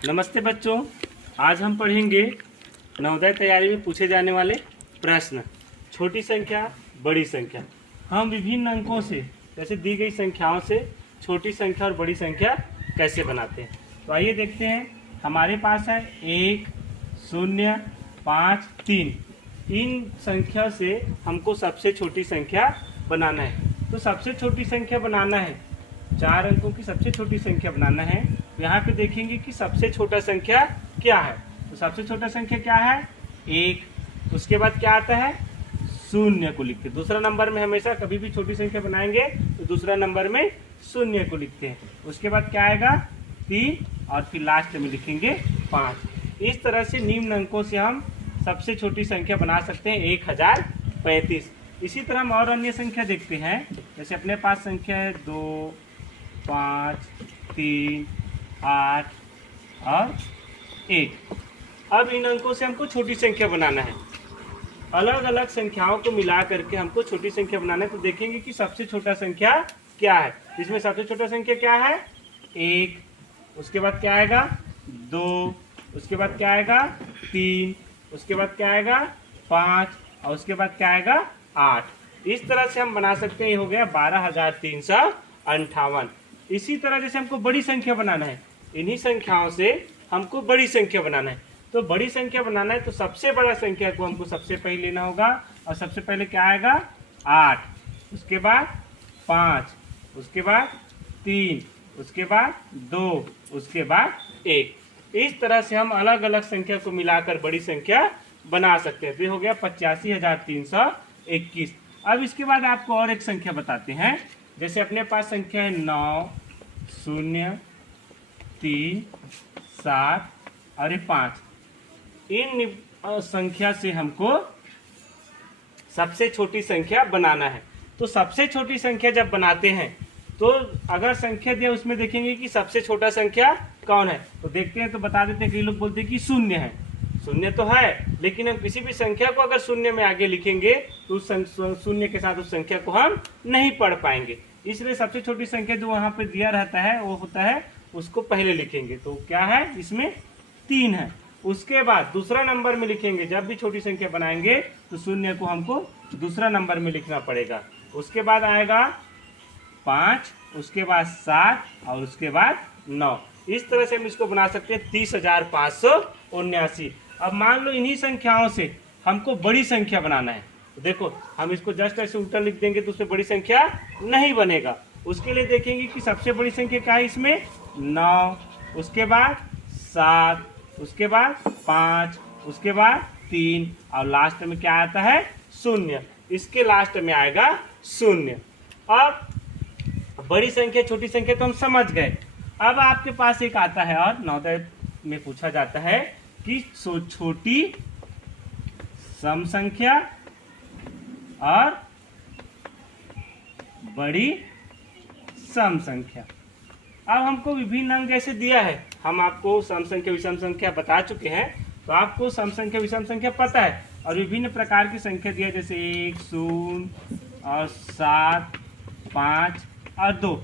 नमस्ते बच्चों, आज हम पढ़ेंगे नवोदय तैयारी में पूछे जाने वाले प्रश्न। छोटी संख्या, बड़ी संख्या। हम विभिन्न अंकों से, जैसे दी गई संख्याओं से छोटी संख्या और बड़ी संख्या कैसे बनाते हैं। तो आइए देखते हैं। हमारे पास है 1, 0, 5, 3। इन संख्या से हमको सबसे छोटी संख्या बनाना है। तो सबसे छोटी संख्या बनाना है, 4 अंकों की सबसे छोटी संख्या बनाना है। यहाँ पे देखेंगे कि सबसे छोटा संख्या क्या है। तो सबसे छोटा संख्या क्या है? 1। उसके बाद क्या आता है? 0 को लिखते हैं। दूसरा नंबर में हमेशा कभी भी छोटी संख्या बनाएंगे तो दूसरा नंबर में 0 को लिखते हैं। उसके बाद क्या आएगा? 3 और फिर लास्ट में लिखेंगे 5। इस तरह से निम्न अंकों से हम सबसे छोटी संख्या बना सकते हैं 1035। इसी तरह हम और अन्य संख्या देखते हैं। जैसे अपने पास संख्या है 2, 5, 3, 8 और 1। अब इन अंकों से हमको छोटी संख्या बनाना है। अलग अलग संख्याओं को मिला करके हमको छोटी संख्या बनाना है। तो देखेंगे कि सबसे छोटा संख्या क्या है। इसमें सबसे छोटा संख्या क्या है? 1। उसके बाद क्या आएगा? 2। उसके बाद क्या आएगा? 3। उसके बाद क्या आएगा? 5। और उसके बाद क्या आएगा? 8। इस तरह से हम बना सकते हैं। ये हो गया 12,358। इसी तरह जैसे हमको बड़ी संख्या बनाना है, इन्हीं संख्याओं से हमको बड़ी संख्या बनाना है। तो बड़ी संख्या बनाना है तो सबसे बड़ा संख्या को हमको सबसे पहले लेना होगा। और सबसे पहले क्या आएगा? 8। उसके बाद 5। उसके बाद 3। उसके बाद 2। उसके बाद 1। इस तरह से हम अलग अलग संख्या को मिलाकर बड़ी संख्या बना सकते हैं। तो ये हो गया 85,321। अब इसके बाद आपको और एक संख्या बताते हैं। जैसे अपने पास संख्या है 9, 0, 3, 7 और ये 5। इन संख्या से हमको सबसे छोटी संख्या बनाना है। तो सबसे छोटी संख्या जब बनाते हैं तो अगर संख्या दिया उसमें देखेंगे कि सबसे छोटा संख्या कौन है। तो देखते हैं, तो बता देते हैं। कई लोग बोलते हैं कि 0 है। 0 तो है, लेकिन हम किसी भी संख्या को अगर 0 में आगे लिखेंगे तो उस 0 के साथ उस संख्या को हम नहीं पढ़ पाएंगे। इसलिए सबसे छोटी संख्या जो वहां पे दिया रहता है वो होता है, उसको पहले लिखेंगे। तो क्या है? इसमें 3 है। उसके बाद दूसरा नंबर में लिखेंगे। जब भी छोटी संख्या बनाएंगे तो 0 को हमको दूसरा नंबर में लिखना पड़ेगा। उसके बाद आएगा 5, उसके बाद 7 और उसके बाद 9। इस तरह से हम इसको बना सकते हैं 30,579। अब मान लो इन्हीं संख्याओं से हमको बड़ी संख्या बनाना है। तो देखो, हम इसको जस्ट ऐसे उल्टा लिख देंगे तो उसमें बड़ी संख्या नहीं बनेगा। उसके लिए देखेंगे कि सबसे बड़ी संख्या क्या है इसमें? 9। उसके बाद 7। उसके बाद 5। उसके बाद 3 और लास्ट में क्या आता है? 0। इसके लास्ट में आएगा 0। अब बड़ी संख्या छोटी संख्या तो हम समझ गए। अब आपके पास एक आता है और नवोदय में पूछा जाता है कि छोटी सम संख्या और बड़ी सम संख्या। अब हमको विभिन्न अंक जैसे दिया है, हम आपको सम संख्या विषम संख्या बता चुके हैं। तो आपको सम संख्या विषम संख्या पता है और विभिन्न प्रकार की संख्या दिया, जैसे 1, 0 और 7, 5 और 2।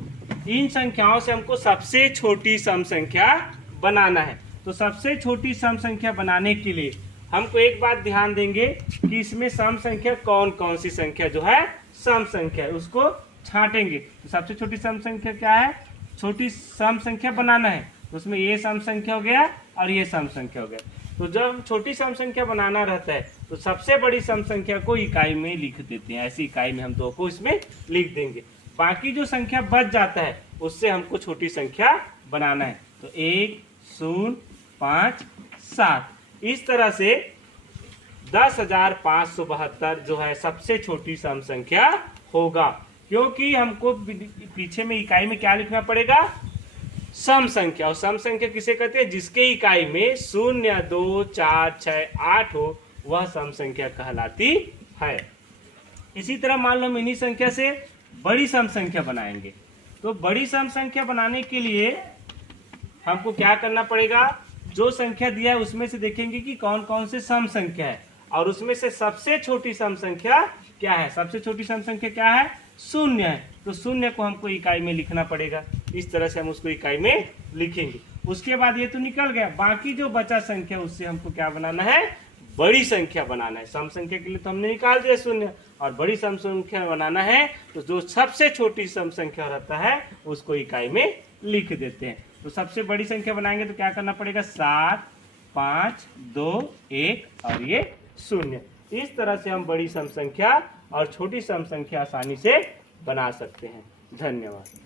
इन संख्याओं से हमको सबसे छोटी सम संख्या बनाना है। तो सबसे छोटी सम संख्या बनाने के लिए हमको एक बात ध्यान देंगे कि इसमें सम संख्या कौन कौन सी संख्या जो है सम संख्या है उसको छांटेंगे। तो सबसे छोटी सम संख्या क्या है? छोटी सम संख्या बनाना है। तो उसमें ये सम संख्या हो गया और ये सम संख्या हो गया। तो जब छोटी सम संख्या बनाना रहता है तो सबसे बड़ी सम संख्या को इकाई में लिख देते हैं। ऐसी इकाई में हम 2 को इसमें लिख देंगे। बाकी जो संख्या बच जाता है उससे हमको छोटी संख्या बनाना है। तो 1, 0, 5, 7। इस तरह से 10,572 जो है सबसे छोटी सम संख्या होगा। क्योंकि हमको पीछे में इकाई में क्या लिखना पड़ेगा? सम संख्या। और सम संख्या किसे कहते हैं? जिसके इकाई में 0, 2, 4, 6, 8 हो, वह सम संख्या कहलाती है। इसी तरह मान लो हम इन्हीं संख्या से बड़ी सम संख्या बनाएंगे। तो बड़ी सम संख्या बनाने के लिए हमको क्या करना पड़ेगा? जो संख्या दिया है उसमें से देखेंगे कि कौन कौन से सम संख्या है और उसमें से सबसे छोटी सम संख्या क्या है। सबसे छोटी सम संख्या क्या है? 0 है। तो 0 को हमको इकाई में लिखना पड़ेगा। इस तरह से हम उसको इकाई में लिखेंगे। उसके बाद ये तो निकल गया, बाकी जो बचा संख्या उससे हमको क्या बनाना है, बड़ी संख्या बनाना है। सम संख्या के लिए तो हमने निकाल दिया शून्य, और बड़ी सम संख्या बनाना है तो जो सबसे छोटी सम संख्या रहता है उसको इकाई में लिख देते हैं। तो सबसे बड़ी संख्या बनाएंगे तो क्या करना पड़ेगा, 7, 5, 2, 1 और ये 0। इस तरह से हम बड़ी सम संख्या और छोटी सम संख्या आसानी से बना सकते हैं। धन्यवाद।